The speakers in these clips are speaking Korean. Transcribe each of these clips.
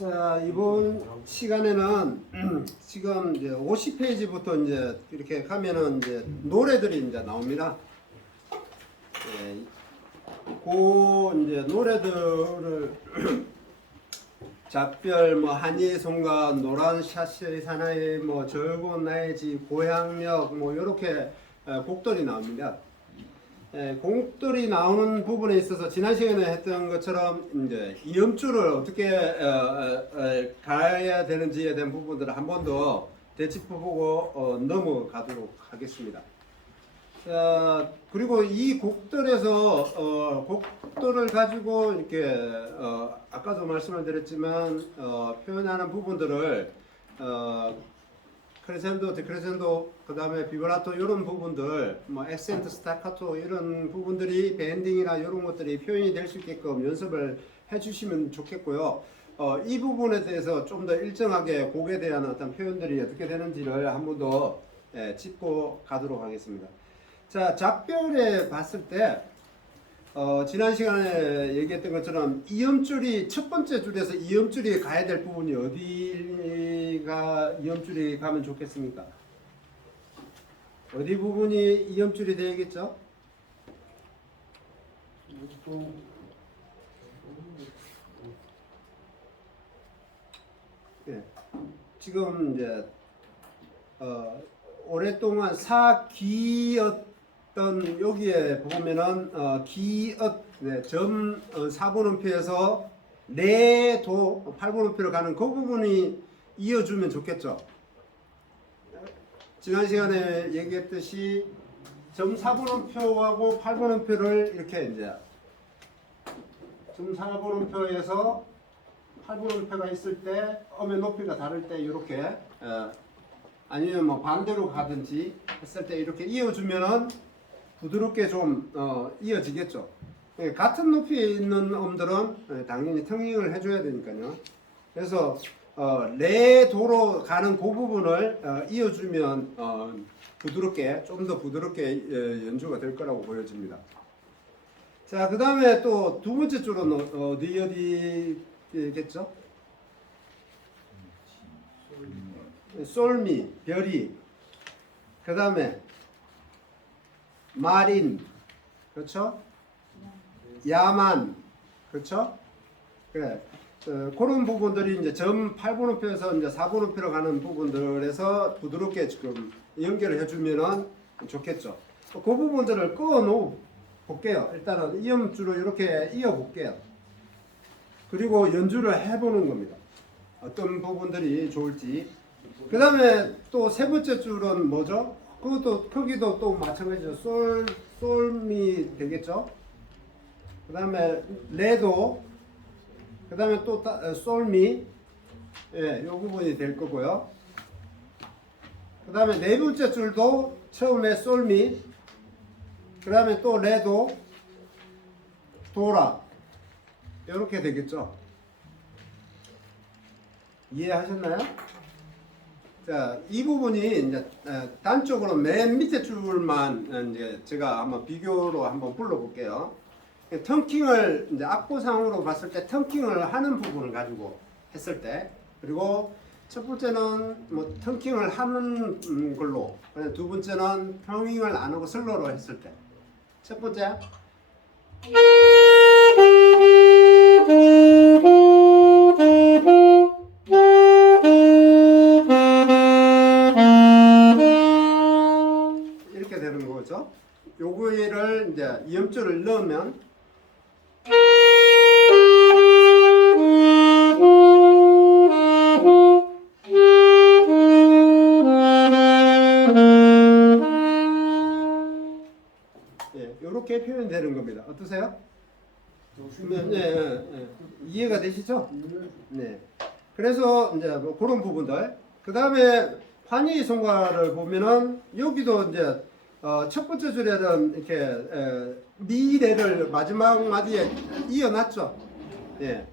자, 이번 시간에는 지금 이제 50페이지부터 이제 이렇게 가면은 이제 노래들이 이제 나옵니다. 예, 그 이제 노래들을 작별, 뭐 한이의 손과 노란 샤시의 사나이, 뭐 절곤 나의 집, 고향역, 뭐 이렇게 곡들이 나옵니다. 곡들이 나오는 부분에 있어서 지난 시간에 했던 것처럼 이제 이음줄을 어떻게 가야 되는지에 대한 부분들을 한 번 더 되짚어보고 넘어가도록 하겠습니다. 자, 그리고 이 곡들에서 곡들을 가지고 이렇게 아까도 말씀을 드렸지만 표현하는 부분들을 크레센도, 디크레센도, 그 다음에 비브라토 이런 부분들, 뭐 액센트, 스타카토 이런 부분들이 밴딩이나 이런 것들이 표현이 될 수 있게끔 연습을 해주시면 좋겠고요. 이 부분에 대해서 좀 더 일정하게 곡에 대한 어떤 표현들이 어떻게 되는지를 한 번 더 짚고 가도록 하겠습니다. 자, 작별에 봤을 때 지난 시간에 얘기했던 것처럼 이음줄이 첫 번째 줄에서 이음줄이 가야 될 부분이 어디가 이음줄이 가면 좋겠습니까? 어디 부분이 이음줄이 되겠죠? 네. 지금 이제 오랫동안 사기였던 여기에 보면은 기엇 네, 점 4분음표에서 레도 8분음표로 가는 그 부분이 이어주면 좋겠죠. 지난 시간에 얘기했듯이 점 4분음표하고 8분음표를 이렇게 이제 점 4분음표에서 8분음표가 있을 때 음의 높이가 다를 때 이렇게 아니면 뭐 반대로 가든지 했을 때 이렇게 이어주면은 부드럽게 좀 이어지겠죠. 같은 높이에 있는 음들은 당연히 텅잉을 해줘야 되니까요. 그래서 레도로 가는 그 부분을 이어주면 부드럽게 좀 더 부드럽게 연주가 될 거라고 보여집니다. 자, 그 다음에 또 두 번째 줄은 어디겠죠? 솔미, 별이, 그 다음에 마린, 그렇죠? 야만, 그렇죠? 그래. 그런 부분들이 이제 점 8분음표에서 이제 4분음표로 가는 부분들에서 부드럽게 지금 연결을 해주면은 좋겠죠. 그 부분들을 끊어 볼게요. 일단은 이음줄을 이렇게 이어 볼게요. 그리고 연주를 해보는 겁니다. 어떤 부분들이 좋을지. 그 다음에 또 세 번째 줄은 뭐죠? 그것도 크기도 또 마찬가지죠. 솔미 되겠죠? 그 다음에 레도, 그 다음에 또 솔미, 예, 요 부분이 될 거고요. 그 다음에 네 번째 줄도 처음에 솔미, 그 다음에 또 레도, 도라, 이렇게 되겠죠. 이해하셨나요? 자, 이 부분이 이제 단적으로 맨 밑에 줄만 이제 제가 한번 비교로 한번 불러볼게요. 텅킹을 이제 악보상으로 봤을 때 텅킹을 하는 부분을 가지고 했을 때, 그리고 첫 번째는 뭐 텅킹을 하는 걸로, 두 번째는 텅킹을 안 하고 슬로로 했을 때. 첫 번째. 이렇게 되는 거죠. 요거를 이제 이음줄을 넣으면 이렇게 표현되는 겁니다. 어떠세요? 네. 이해가 되시죠? 네. 그래서 이제 뭐 그런 부분들. 그 다음에 환희 성가를 보면은 여기도 이제 첫 번째 줄에는 이렇게 미래를 마지막 마디에 이어놨죠. 예.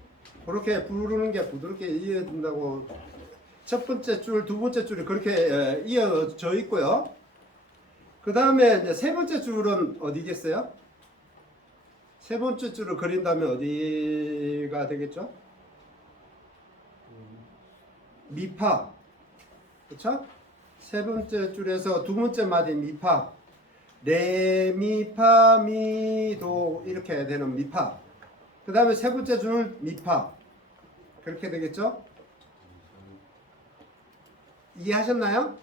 그렇게 부르는 게 부드럽게 이어진다고 첫 번째 줄, 두 번째 줄이 그렇게 이어져 있고요. 그 다음에 이제 세 번째 줄은 어디겠어요? 세 번째 줄을 그린다면 어디가 되겠죠? 미파. 그렇죠? 세 번째 줄에서 두 번째 마디 미파. 레미파 미도 이렇게 되는 미파. 그 다음에 세 번째 줄 미파. 그렇게 되겠죠? 이해하셨나요?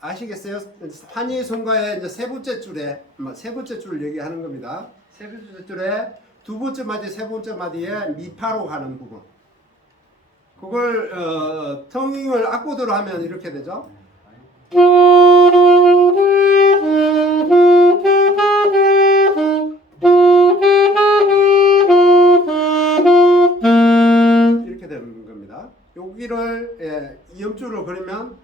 아시겠어요? 환희 성가의 이제 세 번째 줄에 세 번째 줄 얘기하는 겁니다. 세 번째 줄에 두 번째 마디, 세 번째 마디에 미파로 가는 부분. 그걸 텅잉을 악보대로 하면 이렇게 되죠. 이렇게 되는 겁니다. 여기를 이음줄로 그리면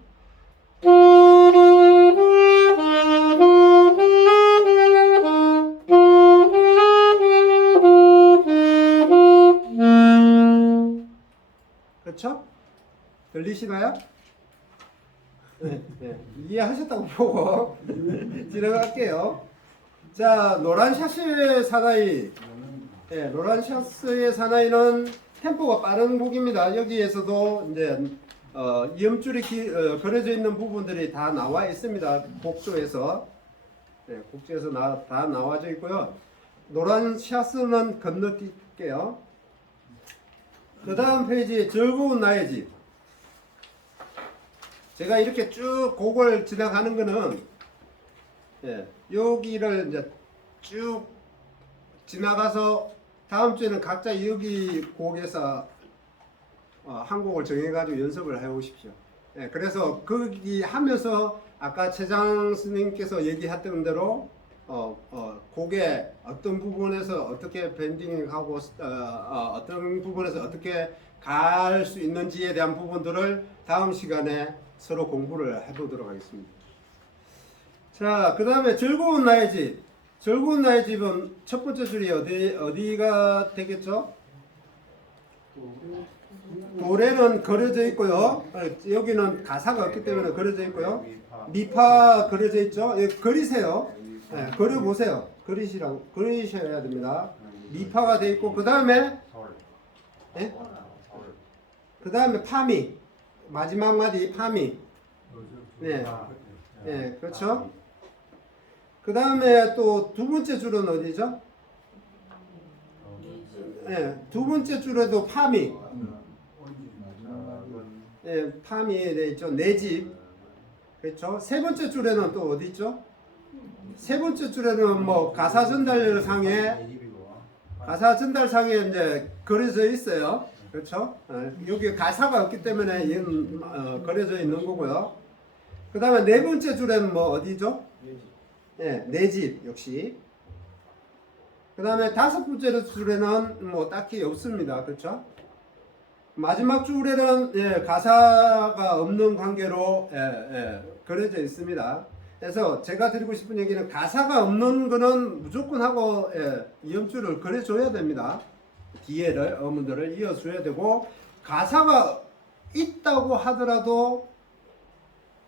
그렇죠? 들리시나요? 네, 네. 이해하셨다고 보고 지나갈게요. 자, 노란 샤스의 사나이. 네, 노란 샤스의 사나이는 템포가 빠른 곡입니다. 여기에서도 이제 이음줄이 그려져 있는 부분들이 다 나와 있습니다. 곡조에서. 네, 곡조에서 다 나와져 있고요. 노란 샤스는 건너뛸게요. 그 다음 페이지에 즐거운 나의 집. 제가 이렇게 쭉 곡을 지나가는 거는 여기를 이제 쭉 지나가서 다음 주에는 각자 여기 곡에서 한 곡을 정해가지고 연습을 해오십시오. 그래서 거기 하면서 아까 최장 스님께서 얘기했던 대로 곡의 어떤 부분에서 어떻게 밴딩하고 어떤 부분에서 어떻게 갈 수 있는지에 대한 부분들을 다음 시간에 서로 공부를 해보도록 하겠습니다. 자, 그 다음에 즐거운 나의 집. 즐거운 나의 집은 첫 번째 줄이 어디가 되겠죠? 노래는 그려져 있고요. 여기는 가사가 없기 때문에 그려져 있고요. 미파 그려져 있죠. 그리세요. 네, 그려보세요. 그리셔야 됩니다. 미파가 돼 있고 그 다음에 네? 그 다음에 파미. 마지막 마디 파미. 네, 네, 그렇죠. 그 다음에 또 두 번째 줄은 어디죠? 네, 두 번째 줄에도 파미. 네, 파미 돼 있죠. 내 집. 그렇죠. 세 번째 줄에는 또 어디 있죠? 세 번째 줄에는 뭐 가사 전달상에 이제 그려져 있어요. 그렇죠? 여기 가사가 없기 때문에 그려져 있는 거고요. 그 다음에 네 번째 줄에는 뭐 어디죠? 네, 내 집 역시. 그 다음에 다섯 번째 줄에는 뭐 딱히 없습니다. 그렇죠? 마지막 줄에는 가사가 없는 관계로 그려져 있습니다. 그래서 제가 드리고 싶은 얘기는 가사가 없는 거는 무조건 하고 이음줄을 그려줘야 됩니다. 뒤에를 어문들을 이어줘야 되고 가사가 있다고 하더라도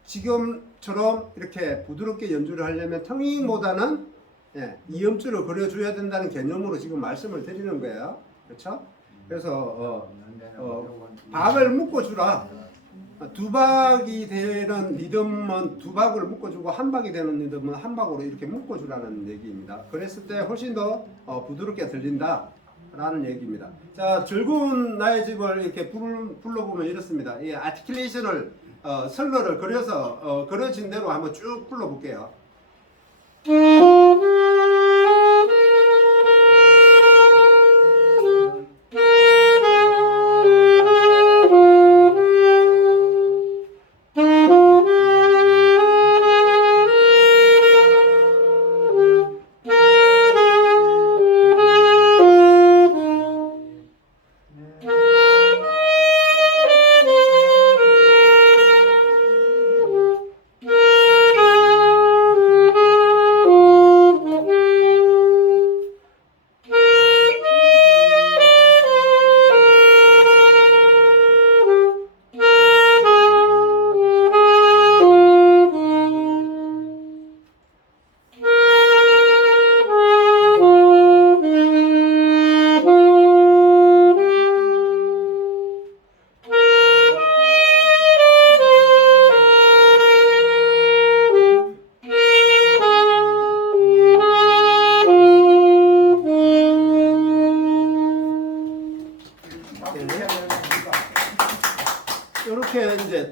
지금처럼 이렇게 부드럽게 연주를 하려면 텅잉보다는 이음줄을 그려줘야 된다는 개념으로 지금 말씀을 드리는 거예요. 그렇죠? 그래서 박을 묶어주라. 두 박이 되는 리듬은 두 박을 묶어주고 한 박이 되는 리듬은 한 박으로 이렇게 묶어주라는 얘기입니다. 그랬을 때 훨씬 더 부드럽게 들린다라는 얘기입니다. 자, 즐거운 나의 집을 이렇게 불러보면 이렇습니다. 이 아티큘레이션을 선러를 그려서 그려진 대로 한번 쭉 불러볼게요.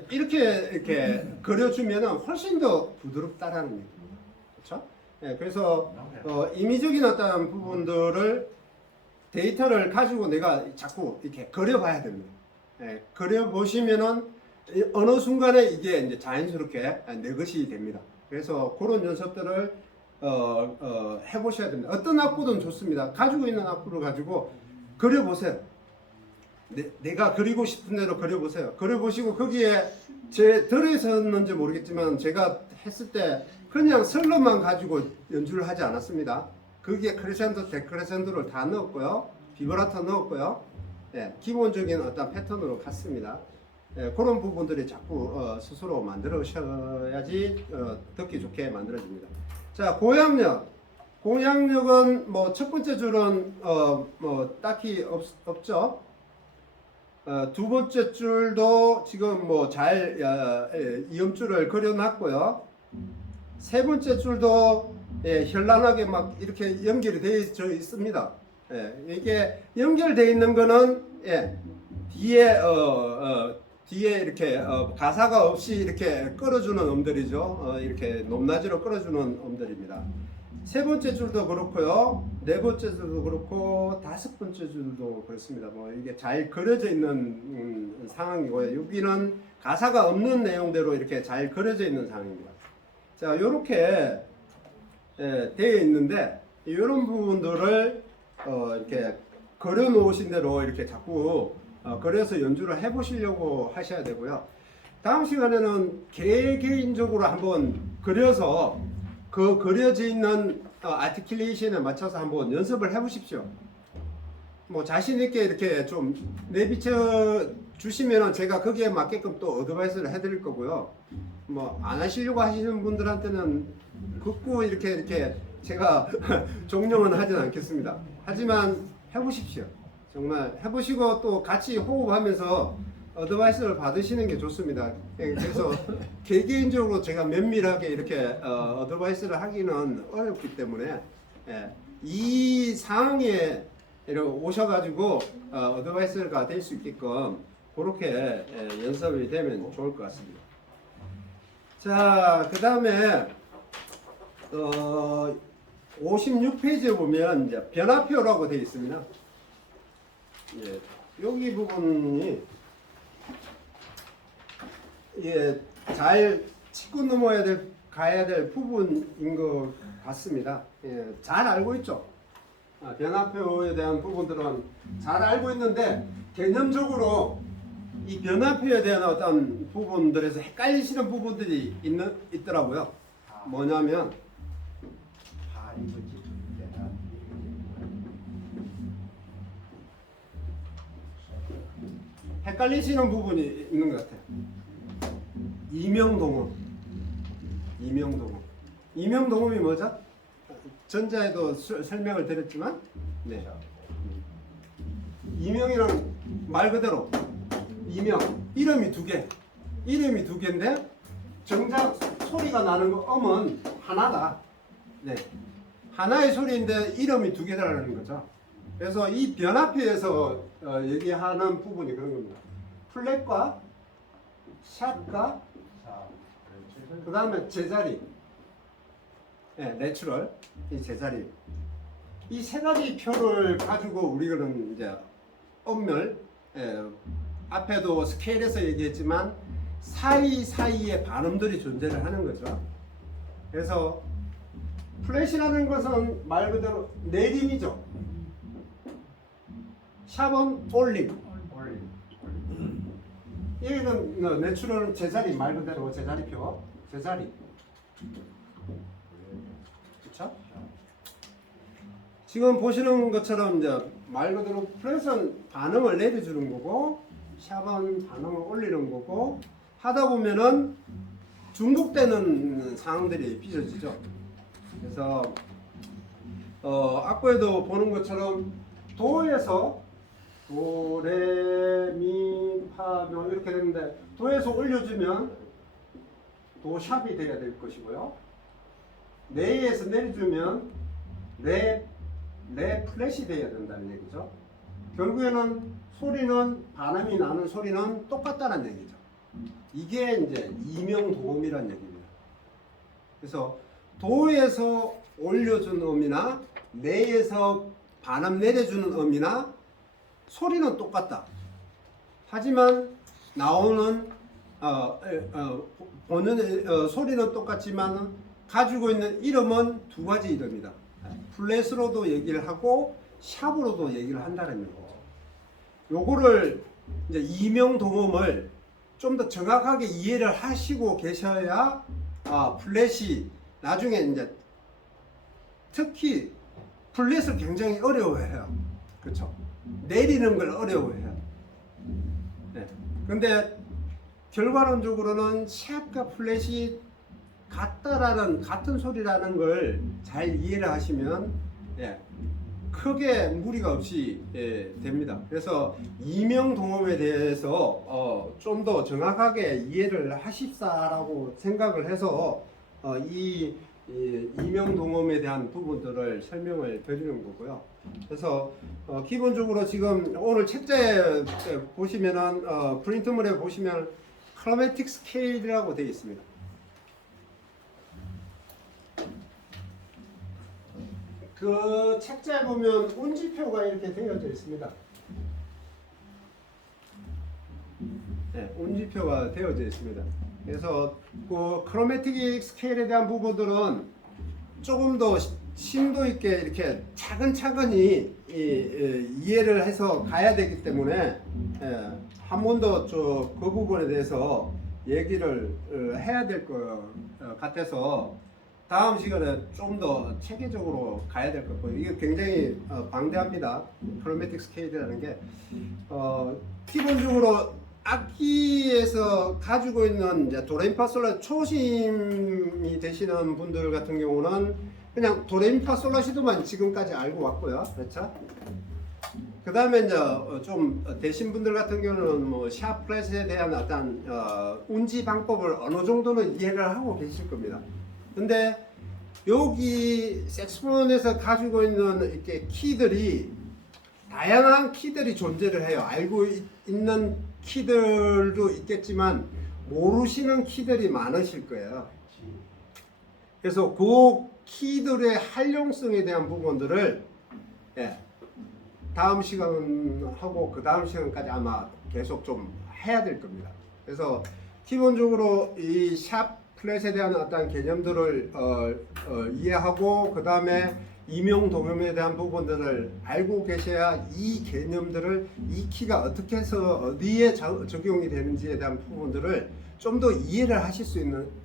이렇게 그려주면은 훨씬 더 부드럽다라는 얘기입니다. 그렇죠? 예, 그래서 임의적인 어떤 부분들을 데이터를 가지고 내가 자꾸 이렇게 그려봐야 됩니다. 예, 그려보시면은 어느 순간에 이게 이제 자연스럽게 내 것이 됩니다. 그래서 그런 연습들을 해보셔야 됩니다. 어떤 악보든 좋습니다. 가지고 있는 악보를 가지고 그려보세요. 내가 그리고 싶은 대로 그려보세요. 그려보시고 거기에 제 들어있었는지 모르겠지만 제가 했을 때 그냥 슬로만 가지고 연주를 하지 않았습니다. 거기에 크레센도, 데크레센도를 다 넣었고요. 비브라토 넣었고요. 예, 기본적인 어떤 패턴으로 갔습니다. 예, 그런 부분들이 자꾸 스스로 만들어셔야지 듣기 좋게 만들어집니다. 자, 고향력. 고향력은 뭐 첫 번째 줄은 뭐 딱히 없죠. 두 번째 줄도 지금 뭐 잘 이음줄을 그려놨고요. 세 번째 줄도 현란하게 막 이렇게 연결이 되어 있습니다. 이게 연결되어 있는 거는 뒤에 이렇게 가사가 없이 이렇게 끌어주는 음들이죠. 이렇게 높낮이로 끌어주는 음들입니다. 세 번째 줄도 그렇고요. 네 번째 줄도 그렇고 다섯 번째 줄도 그렇습니다. 뭐 이게 잘 그려져 있는 상황이고요. 여기는 가사가 없는 내용대로 이렇게 잘 그려져 있는 상황입니다. 자, 이렇게 되어 있는데 이런 부분들을 이렇게 그려 놓으신 대로 이렇게 자꾸 그려서 연주를 해 보시려고 하셔야 되고요. 다음 시간에는 개개인적으로 한번 그려서 그 그려져 있는 아티큘레이션에 맞춰서 한번 연습을 해 보십시오. 뭐 자신 있게 이렇게 좀 내비쳐 주시면은 제가 거기에 맞게끔 또 어드바이스를 해 드릴 거고요. 뭐 안 하시려고 하시는 분들한테는 극구 이렇게 제가 종용은 하진 않겠습니다. 하지만 해 보십시오. 정말 해 보시고 또 같이 호흡하면서 어드바이스를 받으시는 게 좋습니다. 그래서 개개인적으로 제가 면밀하게 이렇게 어드바이스를 하기는 어렵기 때문에 이 상황에 오셔가지고 어드바이스가 될 수 있게끔 그렇게 연습이 되면 좋을 것 같습니다. 자, 그 다음에 56페이지에 보면 이제 변화표라고 되어 있습니다. 예, 여기 부분이 잘 짚고 넘어야 가야 될 부분인 것 같습니다. 잘 알고 있죠. 변화표에 대한 부분들은 잘 알고 있는데 개념적으로 이 변화표에 대한 어떤 부분들에서 헷갈리시는 부분들이 있더라고요. 뭐냐면 헷갈리시는 부분이 있는 것 같아요. 이명동음. 이 뭐죠? 전자에도 설명을 드렸지만, 이명이란 말 그대로 이름이 두 개인데 정작 소리가 나는 음은 하나다. 하나의 소리인데 이름이 두 개라는 거죠. 그래서 이 변화표에서 얘기하는 부분이 그런 겁니다. 플랫과 샷과 그 다음에 제자리, 내추럴, 이 제자리, 이 세 가지 표를 가지고 우리는 이제 음멸, 앞에도 스케일에서 얘기했지만 사이사이에 반음들이 존재를 하는 거죠. 그래서 플랫이라는 것은 말 그대로 내림이죠. 샵은 올림. 얘는 내추럴은 제자리, 말 그대로 제자리표, 제자리. 그렇죠? 지금 보시는 것처럼 이제 말 그대로 플랫은 반음을 내려주는 거고, 샵은 반음을 올리는 거고, 하다 보면은 중독되는 상황들이 빚어지죠. 그래서 악보에도 보는 것처럼 도에서 도, 레, 미, 파, 명 이렇게 되는데 도에서 올려주면 도 샵이 돼야 될 것이고요. 레에서 내려주면 레 플랫이 돼야 된다는 얘기죠. 결국에는 소리는 반음이 나는 소리는 똑같다는 얘기죠. 이게 이제 이명도음이라는 얘기입니다. 그래서 도에서 올려주는 음이나 내에서 반음 내려주는 음이나 소리는 똑같다. 하지만 나오는 보는 소리는 똑같지만 가지고 있는 이름은 두 가지 이름이다. 플랫으로도 얘기를 하고 샵으로도 얘기를 한다는 거죠. 요거를 이제 이명동음을 좀 더 정확하게 이해를 하시고 계셔야 플랫이 나중에 이제 특히 플랫을 굉장히 어려워해요. 그렇죠? 내리는 걸 어려워해요. 네. 근데 결과론적으로는 샵과 플랫이 같은 소리라는 걸 잘 이해를 하시면 크게 무리가 없이 됩니다. 그래서 이명동음에 대해서 좀 더 정확하게 이해를 하십사라고 생각을 해서 이 이명동음에 대한 부분들을 설명을 드리는 거고요. 그래서 기본적으로 지금 오늘 책자에 보시면은 프린트물에 보시면 크로매틱 스케일이라고 되어 있습니다. 그 책자에 보면 운지표가 이렇게 되어져 있습니다. 네, 운지표가 되어져 있습니다. 그래서 그 크로매틱 스케일에 대한 부분들은 조금 더 심도 있게 이렇게 차근차근히 이해를 해서 가야 되기 때문에 한 번 더 그 부분에 대해서 얘기를 해야 될 것 같아서 다음 시간에 좀 더 체계적으로 가야 될 것 같고요. 이게 굉장히 방대합니다. 크로매틱 스케일이라는 게 기본적으로 악기에서 가지고 있는 이제 도레미파솔라 초심이 되시는 분들 같은 경우는 그냥 도레미파솔라시도만 지금까지 알고 왔고요. 그렇죠? 그 다음에 이제 좀 되신 분들 같은 경우는 뭐 샤프렛에 대한 어떤 운지 방법을 어느 정도는 이해를 하고 계실 겁니다. 근데 여기 색소폰에서 가지고 있는 이렇게 키들이 다양한 키들이 존재를 해요. 알고 있는 키들도 있겠지만 모르시는 키들이 많으실 거예요. 그래서 그 키들의 활용성에 대한 부분들을 다음 시간하고 그 다음 시간까지 아마 계속 좀 해야 될 겁니다. 그래서 기본적으로 이 샵 플랫에 대한 어떤 개념들을 이해하고 그 다음에 이명동음에 대한 부분들을 알고 계셔야 이 개념들을 이 키가 어떻게 해서 어디에 적용이 되는지에 대한 부분들을 좀 더 이해를 하실 수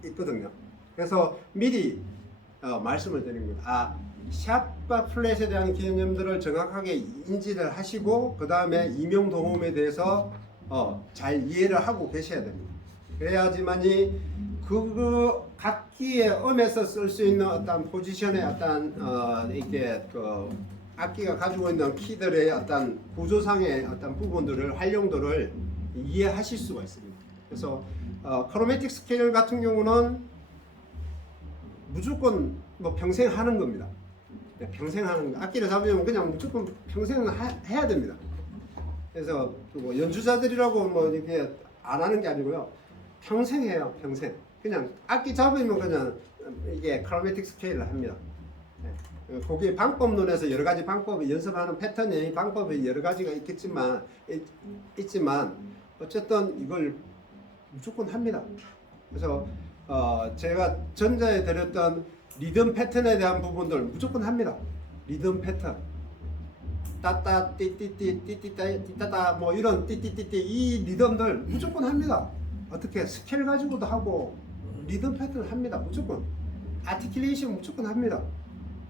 있거든요. 그래서 미리 말씀을 드린 겁니다. 샵과 플랫에 대한 개념들을 정확하게 인지를 하시고 그 다음에 이명동음에 대해서 잘 이해를 하고 계셔야 됩니다. 그래야지만이 그 악기의 음에서 쓸 수 있는 어떤 포지션의 어떤 이렇게 그 악기가 가지고 있는 키들의 어떤 구조상의 어떤 부분들을 활용도를 이해하실 수가 있습니다. 그래서 크로매틱 스케일 같은 경우는 무조건 뭐 평생 하는 겁니다. 평생 하는 거. 악기를 잡으면 그냥 무조건 평생 해야 됩니다. 그래서 뭐 연주자들이라고 뭐 이렇게 안 하는 게 아니고요. 평생 해요. 평생. 그냥 악기 잡으면 그냥 이게 크로매틱 스케일을 합니다. 거기에 방법론에서 여러 가지 방법이 연습하는 패턴이 방법이 여러 가지가 있지만 어쨌든 이걸 무조건 합니다. 그래서 제가 전자에 드렸던 리듬 패턴에 대한 부분들 무조건 합니다. 리듬 패턴 따따 띠띠띠 띠띠따 띠따따 뭐 이런 띠띠띠띠 이 리듬들 무조건 합니다. 어떻게 스케일 가지고도 하고 리듬 패턴 합니다. 무조건 아티큘레이션 무조건 합니다.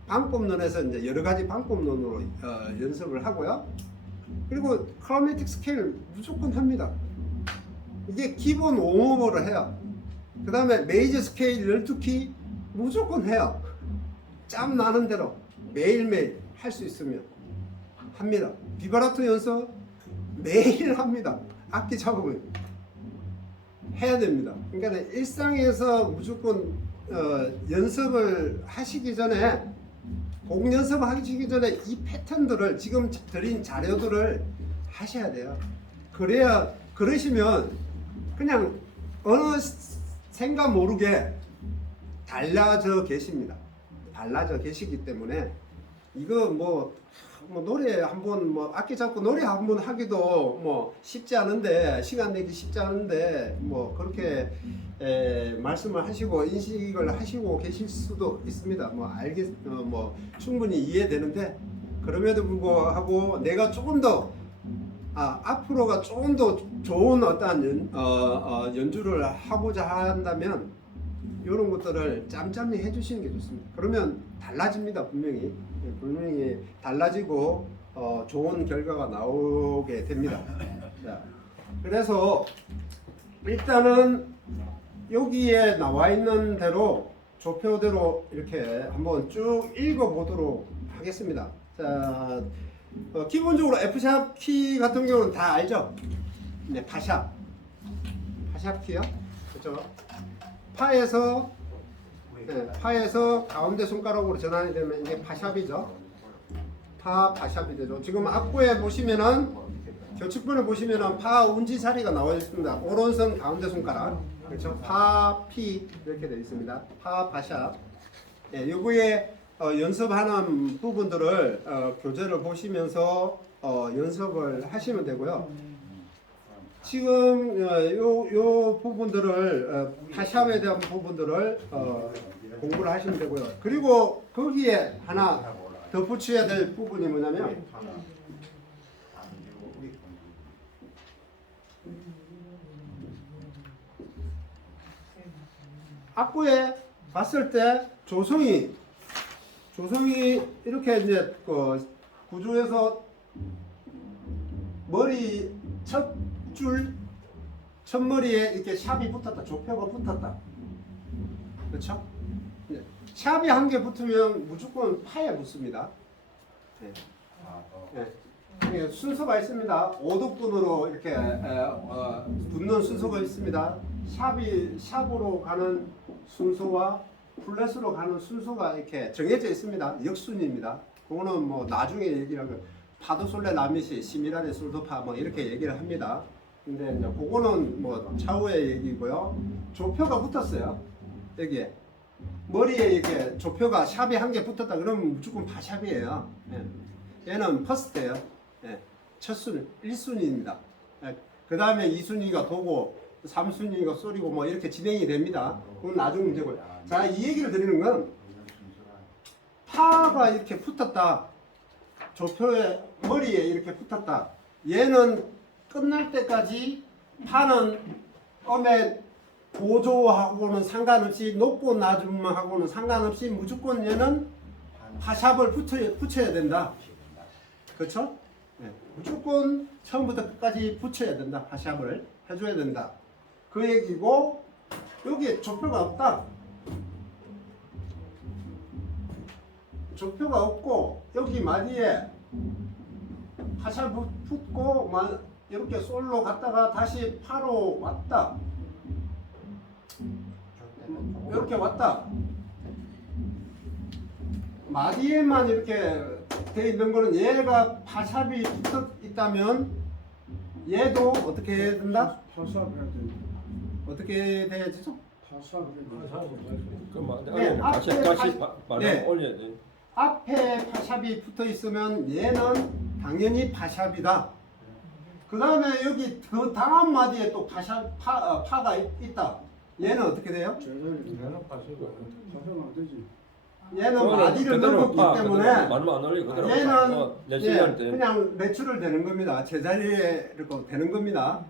방법론에서 이제 여러 가지 방법론으로 연습을 하고요. 그리고 크로매틱 스케일 무조건 합니다. 이게 기본 웜업으로 해요. 그 다음에 메이저 스케일 12키 무조건 해요. 짬 나는 대로 매일매일 할 수 있으면 합니다. 비바라토 연습 매일 합니다. 악기 잡으면 해야 됩니다. 그러니까 일상에서 무조건 연습을 하시기 전에 곡 연습을 하시기 전에 이 패턴들을 지금 드린 자료들을 하셔야 돼요. 그러시면 그냥 어느 생각 모르게 달라져 계십니다. 달라져 계시기 때문에 이거 뭐 노래 한번 뭐 악기 잡고 노래 한번 하기도 뭐 쉽지 않은데 시간 내기 쉽지 않은데 뭐 그렇게 말씀을 하시고 인식을 하시고 계실 수도 있습니다. 뭐 충분히 이해되는데 그럼에도 불구하고 내가 조금 더 앞으로가 조금 더 좋은 어떠한 연주를 하고자 한다면 이런 것들을 짬짬이 해주시는 게 좋습니다. 그러면 달라집니다. 분명히 달라지고 좋은 결과가 나오게 됩니다. 자, 그래서 일단은 여기에 나와 있는 대로 조표대로 이렇게 한번 쭉 읽어보도록 하겠습니다. 자, 기본적으로 F샵 키 같은 경우는 다 알죠? 네, 파샵 키요. 그렇죠? 파에서 가운데 손가락으로 전환이 되면 이게 파샵이죠. 파샵이 되죠. 지금 악보에 보시면은 교칙본에 보시면은 파 운지 자리가 나와 있습니다. 오른손 가운데 손가락. 그렇죠? 파, 피 이렇게 되어 있습니다. 파샵. 예, 요거에 연습하는 부분들을 교재를 보시면서 연습을 하시면 되고요. 지금 요 부분들을 파샵에 대한 부분들을 공부를 하시면 되고요. 그리고 거기에 하나 덧붙여야 될 부분이 뭐냐면 악보에 봤을 때 조성이 이렇게 이제 그 구조에서 머리 첫머리에 이렇게 샵이 붙었다, 조표가 붙었다. 그렇죠? 네. 샵이 한 개 붙으면 무조건 파에 붙습니다. 네. 네. 순서가 있습니다. 5등분으로 이렇게 붙는 순서가 있습니다. 샵으로 가는 순서와 플랫으로 가는 순서가 이렇게 정해져 있습니다. 역순입니다. 그거는 뭐 나중에 얘기하고 파도솔레 라미시 시미라레 솔도파 뭐 이렇게 얘기를 합니다. 근데 이제 그거는 뭐 차후의 얘기고요. 조표가 붙었어요. 여기에 머리에 이렇게 조표가 샵이 한 개 붙었다 그러면 무조건 파샵이에요. 예. 얘는 퍼스트예요. 예. 첫순 1순위입니다. 예. 그 다음에 2순위가 도고 3순위가 소리고 뭐 이렇게 진행이 됩니다. 그건 나중 문제고요. 자, 이 얘기를 드리는 건 파가 이렇게 붙었다. 조표의 머리에 이렇게 붙었다. 얘는 끝날 때까지 파는 음의 보조하고는 상관없이 높고 낮음하고는 상관없이 무조건 얘는 파샵을 붙여야 된다. 그렇죠? 네. 무조건 처음부터 끝까지 붙여야 된다. 파샵을 해줘야 된다. 그 얘기고 여기에 조표가 없다. 조표가 없고 여기 마디에 파샵 붙고 이렇게 솔로 갔다가 다시 파로 왔다. 이렇게 왔다. 마디에만 이렇게 돼 있는 거는 얘가 파샵이 붙어 있다면 얘도 어떻게 해야 된다? 어떻게 돼야죠? 네, 다시 네. 올려야 돼. 앞에 파샵이 붙어 있으면 얘는 당연히 파샵이다. 그 다음에 여기 그 다음 마디에 또 파가 있다. 얘는 어떻게 돼요? 얘는 마디를 넘었기 때문에 얘는 그냥 매출을 되는 겁니다. 제자리에 이렇게 되는 겁니다.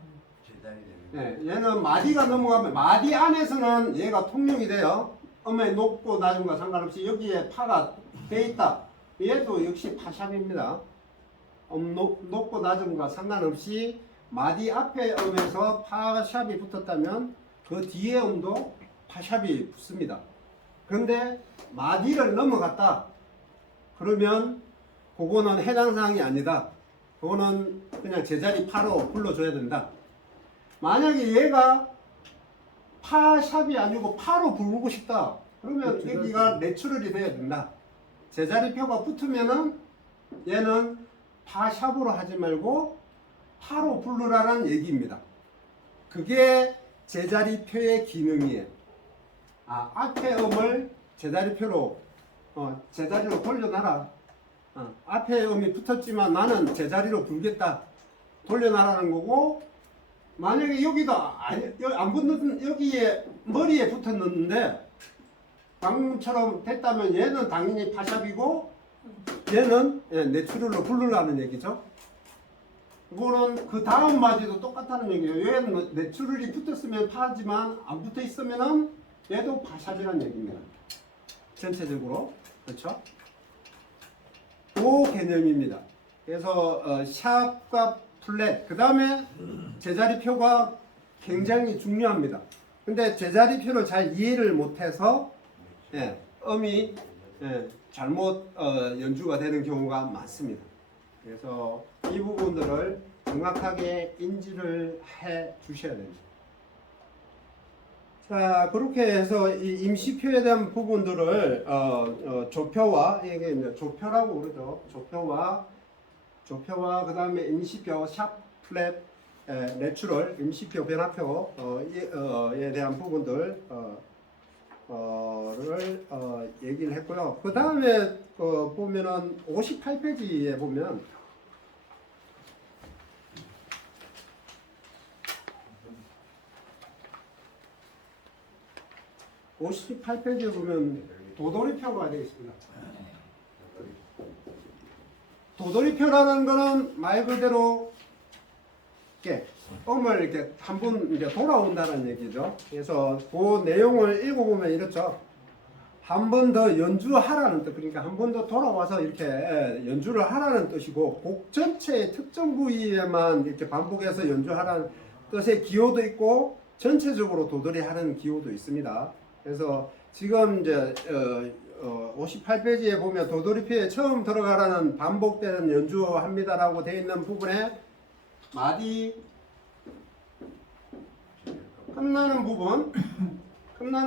네, 얘는 마디가 넘어가면 마디 안에서는 얘가 통용이 돼요. 음의 높고 낮음과 상관없이 여기에 파가 돼 있다. 얘도 역시 파샵입니다. 높고 낮음과 상관없이 마디 앞에 음에서 파샵이 붙었다면 그 뒤에 음도 파샵이 붙습니다. 그런데 마디를 넘어갔다. 그러면 그거는 해당 사항이 아니다. 그거는 그냥 제자리 파로 불러줘야 된다. 만약에 얘가 파샵이 아니고 파로 부르고 싶다. 그러면 여기가 내추럴이 돼야 된다. 제자리표가 붙으면은 얘는 파샵으로 하지 말고 파로 부르라는 얘기입니다. 그게 제자리표의 기능이에요. 앞에 음을 제자리표로 제자리로 돌려놔라. 앞에 음이 붙었지만 나는 제자리로 불겠다. 돌려놔라는 거고, 만약에 여기도 안 붙는, 여기에 머리에 붙었는데 방금처럼 됐다면 얘는 당연히 파샵이고 얘는 내추럴로 부르라는 얘기죠. 이거는 그 다음 마디도 똑같다는 얘기예요. 얘는 내추럴이 붙었으면 파지만 안 붙어 있으면은 얘도 파샵이라는 얘기입니다. 전체적으로. 그렇죠? 그 개념입니다. 그래서 샵과 플랫, 그 다음에 제자리표가 굉장히 중요합니다. 근데 제자리표를 잘 이해를 못해서 음이 잘못 연주가 되는 경우가 많습니다. 그래서 이 부분들을 정확하게 인지를 해 주셔야 됩니다. 자, 그렇게 해서 이 임시표에 대한 부분들을 조표와, 이게 이제 조표라고 그러죠. 조표와 그 다음에 임시표, 샵, 플랫, 내추럴, 임시표, 변화표에 대한 부분들 를 얘기를 했고요. 그 다음에 보면은 58페이지에 보면 도돌이표가 되어 있습니다. 도돌이표라는 거는 말 그대로 이렇게 음을 이렇게 한 번 이제 돌아온다는 얘기죠. 그래서 그 내용을 읽어보면 이렇죠. 한 번 더 연주하라는 뜻, 그러니까 한 번 더 돌아와서 이렇게 연주를 하라는 뜻이고, 곡 전체의 특정 부위에만 이렇게 반복해서 연주하라는 뜻의 기호도 있고, 전체적으로 도돌이 하는 기호도 있습니다. 그래서 지금 이제 58페이지에 보면 도돌이표에 처음 들어가라는 반복되는 연주합니다라고 되어 있는 부분에 마디 끝나는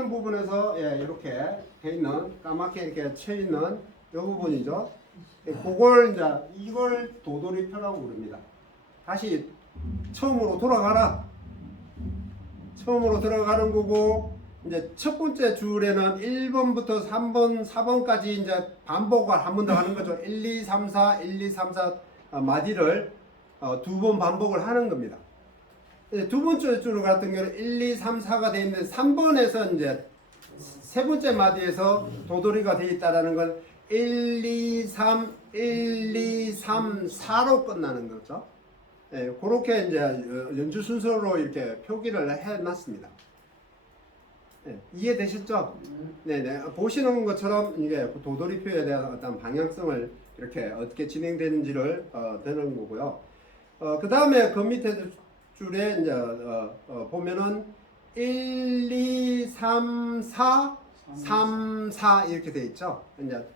부분에서 이렇게 돼 있는 까맣게 이렇게 쳐 있는 이 부분이죠. 그걸 이걸 도돌이표라고 부릅니다. 다시 처음으로 돌아가라. 처음으로 들어가는 거고, 이제 첫 번째 줄에는 1번부터 3번, 4번까지 이제 반복을 한 번 더 하는 거죠. 1, 2, 3, 4, 1, 2, 3, 4 마디를 두 번 반복을 하는 겁니다. 두 번째 줄 같은 경우는 1, 2, 3, 4가 되어 있는데 3번에서 이제 세 번째 마디에서 도돌이가 되어 있다는 건 1, 2, 3, 1, 2, 3, 4로 끝나는 거죠. 그렇게 이제 연주 순서로 이렇게 표기를 해놨습니다. 이해되셨죠? 네네. 보시는 것처럼 이게 도돌이표에 대한 어떤 방향성을 이렇게 어떻게 진행되는지를 되는 거고요. 그 다음에 그 밑에 줄에 이제 보면은 1, 2, 3, 4, 3, 4 이렇게 돼 있죠. 이제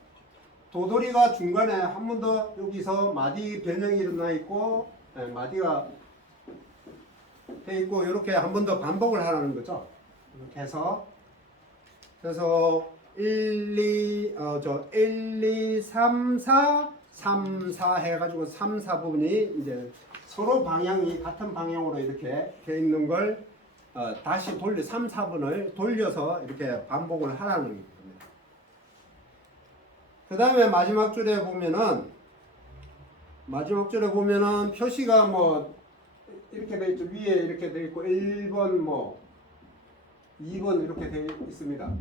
도돌이가 중간에 한 번 더 여기서 마디 변형이 일어나 있고, 마디가 돼 있고, 이렇게 한 번 더 반복을 하라는 거죠. 이렇게 해서 그래서 1, 2, 3, 4, 3, 4 해가지고 3, 4 부분이 이제 서로 방향이 같은 방향으로 이렇게 돼 있는 걸 다시 3, 4분을 돌려서 이렇게 반복을 하라는 겁니다. 그 다음에 마지막 줄에 보면은 표시가 뭐 이렇게 돼 있죠. 위에 이렇게 돼 있고 1번 2번 이렇게 되어 있습니다.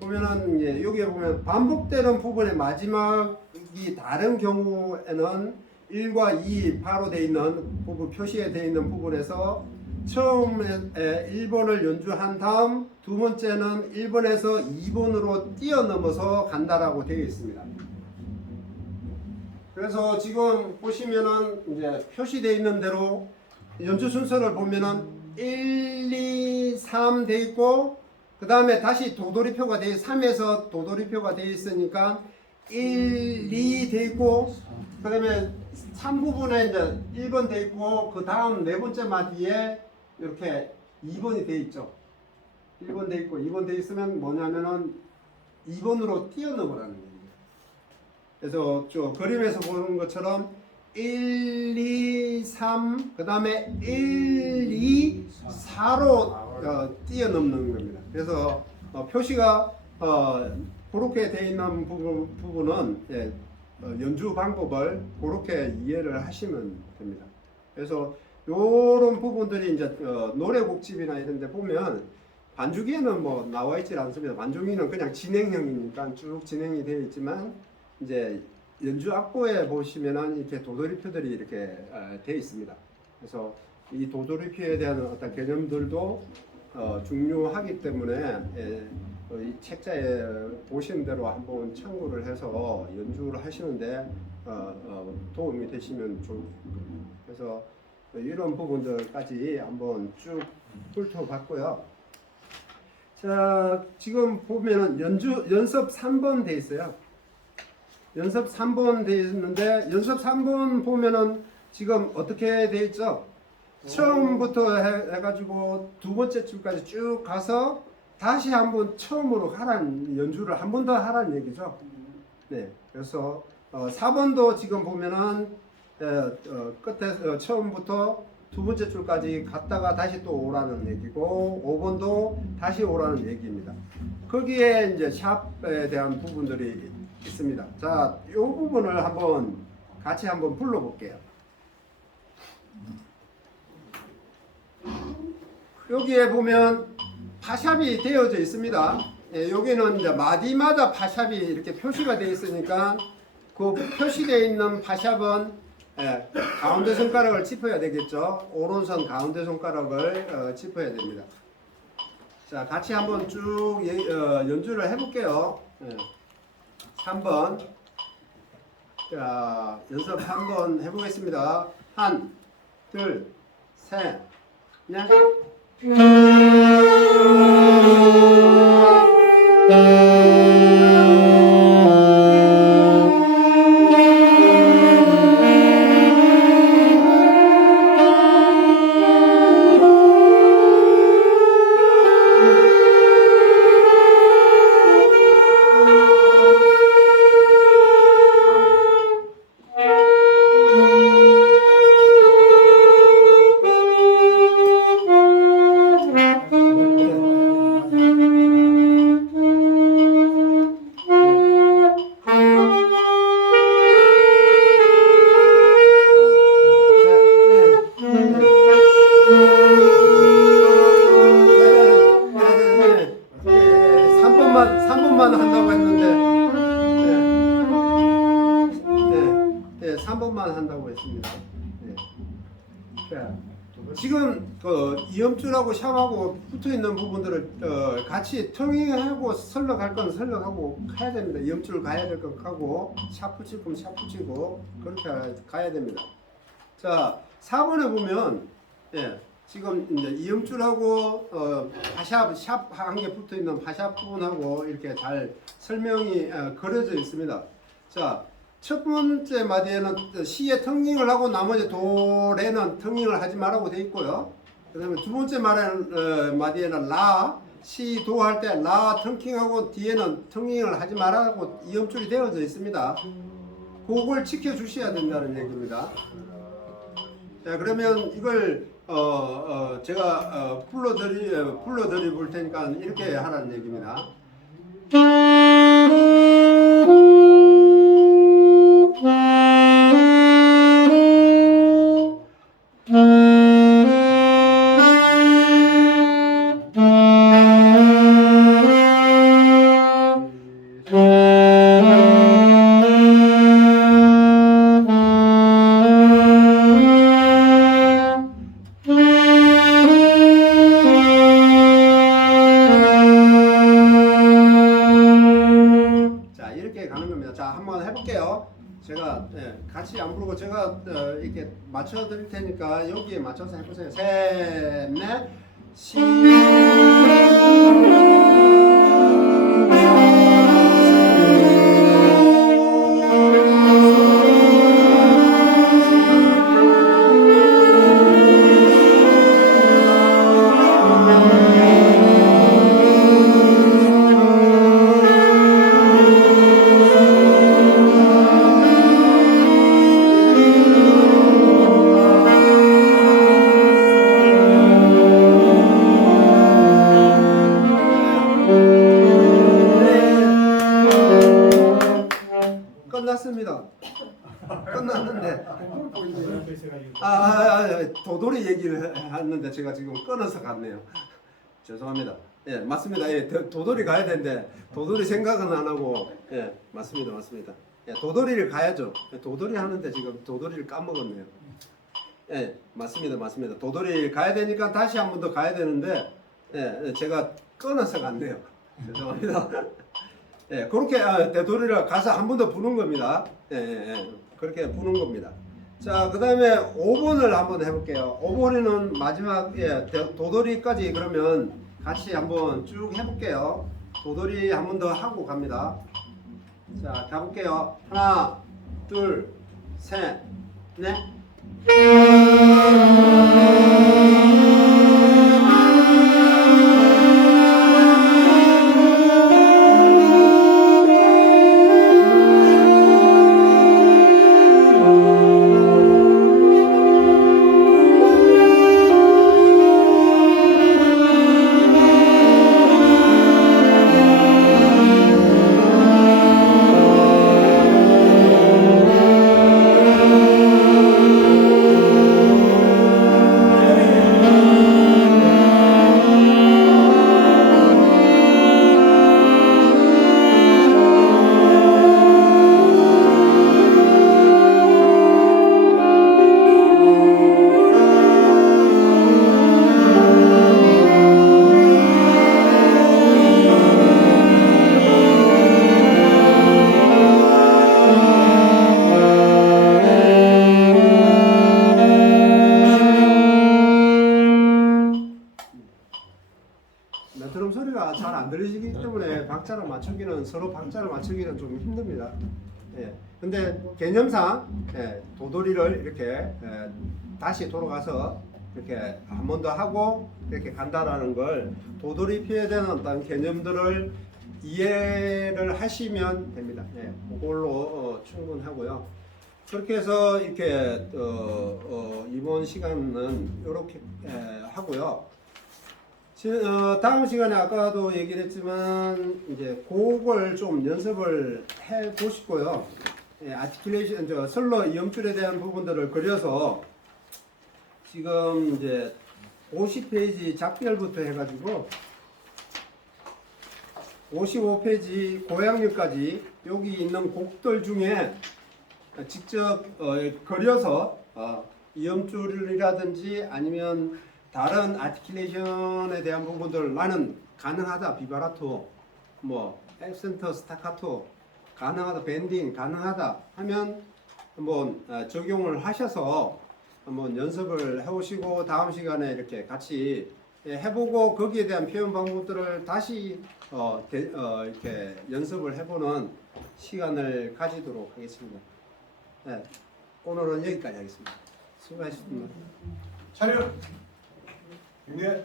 보면은 여기에 보면 반복되는 부분의 마지막이 다른 경우에는 1과 2 바로 되어 있는 부분, 표시에 되어 있는 부분에서 처음에 1번을 연주한 다음 두 번째는 1번에서 2번으로 뛰어넘어서 간다라고 되어 있습니다. 그래서 지금 보시면은 이제 표시되어 있는 대로 연주 순서를 보면은 1, 2, 3 돼 있고, 그 다음에 다시 도돌이표가 돼 3에서 도돌이표가 돼 있으니까 1, 2 돼 있고, 그 다음에 3 부분에 이제 1번 돼 있고, 그 다음 네 번째 마디에 이렇게 2번이 돼 있죠. 1번 돼 있고 2번 돼 있으면 뭐냐면은 2번으로 뛰어넘으라는 얘기예요. 그래서 저 그림에서 보는 것처럼 1, 2, 3, 그 다음에 1, 2, 4로 뛰어넘는 겁니다. 그래서 표시가 그렇게 되어 있는 부분은 예, 연주 방법을 그렇게 이해를 하시면 됩니다. 그래서 이런 부분들이 이제 노래곡집이나 이런 데 보면 반주기에는 뭐 나와 있질 않습니다. 반주기는 그냥 진행형이니까 쭉 진행이 되어 있지만 이제 연주 악보에 보시면은 이렇게 도돌이표들이 이렇게 되어 있습니다. 그래서 이 도돌이표에 대한 어떤 개념들도 중요하기 때문에 이 책자에 보신 대로 한번 참고를 해서 연주를 하시는데 도움이 되시면 좋을 겁니다. 그래서 이런 부분들까지 한번 쭉 훑어봤고요. 자, 지금 보면은 연습 3번 돼 있어요. 연습 3번 돼 있는데 연습 3번 보면은 지금 어떻게 돼 있죠? 처음부터 해가지고 두 번째 줄까지 쭉 가서 다시 한번 처음으로 하라는 연주를 한 번 더 하라는 얘기죠. 네, 그래서 4번도 지금 보면은 끝에 처음부터 두 번째 줄까지 갔다가 다시 또 오라는 얘기고 5번도 다시 오라는 얘기입니다. 거기에 이제 샵에 대한 부분들이 있습니다. 자, 이 부분을 한번 같이 한번 불러볼게요. 여기에 보면 파샵이 되어져 있습니다. 예, 여기는 이제 마디마다 파샵이 이렇게 표시가 되어 있으니까 그 표시되어 있는 파샵은 가운데 손가락을 짚어야 되겠죠. 오른손 가운데 손가락을 짚어야 됩니다. 자, 같이 한번 쭉 연주를 해볼게요. 3번. 자, 연습 한번 해보겠습니다. 하나, 둘, 셋, 넷. 한다고 했는데 3번만 한다고 했습니다. 지금 이음줄하고 샵하고 붙어있는 부분들을 같이 텅잉하고 설렁할 건 설렁하고 가야 됩니다. 이음줄 가야 될 건 가고 샵 붙일 거면 샵 붙이고 그렇게 가야 됩니다. 자, 4번에 보면 지금 이제 이음줄하고 파샵 한 개 붙어 있는 파샵 부분하고 이렇게 잘 설명이 그려져 있습니다. 자, 첫 번째 마디에는 시에 텅잉을 하고 나머지 도레는 텅잉을 하지 말라고 되어 있고요. 그 다음에 두 번째 마디에는 라, 시, 도 할 때 라 텅잉하고 뒤에는 텅잉을 하지 말라고 이음줄이 되어져 있습니다. 그걸 지켜주셔야 된다는 얘기입니다. 자, 그러면 이걸 제가 불러드리 볼 테니까 이렇게 하라는 얘기입니다. 한번 해볼게요. 제가 같이 안 부르고 제가 이렇게 맞춰 드릴 테니까 여기에 맞춰서 해보세요. 셋, 넷, 시. 끝났습니다. 끝났는데 도돌이 얘기를 했는데 제가 지금 끊어서 갔네요. 죄송합니다. 예, 맞습니다. 예, 도돌이 가야 되는데 도돌이 생각은 안 하고 예, 맞습니다. 예, 도돌이를 가야죠. 예, 도돌이 하는데 지금 도돌이를 까먹었네요. 예, 맞습니다. 도돌이 가야 되니까 다시 한 번 더 가야 되는데 예, 제가 끊어서 갔네요. 죄송합니다. 예, 그렇게 도돌이를 가서 한 번 더 부는 겁니다. 예, 그렇게 부는 겁니다. 자, 그 다음에 5번을 한번 해볼게요. 5번에는 마지막 도돌이까지 그러면 같이 한번 쭉 해볼게요. 도돌이 한 번 더 하고 갑니다. 자, 가볼게요. 하나, 둘, 셋, 넷. 메트로놈 소리가 잘 안 들리시기 때문에 박자를 맞추기는 서로 박자를 맞추기는 좀 힘듭니다. 예. 근데 개념상 도돌이를 이렇게 다시 돌아가서 이렇게 한 번 더 하고 이렇게 간다라는 걸 도돌이 피해야 되는 어떤 개념들을 이해를 하시면 됩니다. 예. 그걸로 충분하고요. 그렇게 해서 이렇게 이번 시간은 이렇게 하고요. 다음 시간에 아까도 얘기를 했지만 이제 곡을 좀 연습을 해 보시고요. 아티큘레이션, 슬러 이음줄에 대한 부분들을 그려서 지금 이제 50페이지 작별부터 해가지고 55페이지 고향역까지 여기 있는 곡들 중에 직접 그려서 이음줄이라든지 아니면 다른 아티큘레이션에 대한 부분들 나는 가능하다, 비바라토, 뭐 액센트, 스타카토 가능하다, 밴딩 가능하다 하면 한번 적용을 하셔서 한번 연습을 해오시고 다음 시간에 이렇게 같이 해보고 거기에 대한 표현 방법들을 다시 이렇게 연습을 해보는 시간을 가지도록 하겠습니다. 네, 오늘은 여기까지 하겠습니다. 수고하셨습니다. 차렷. 네.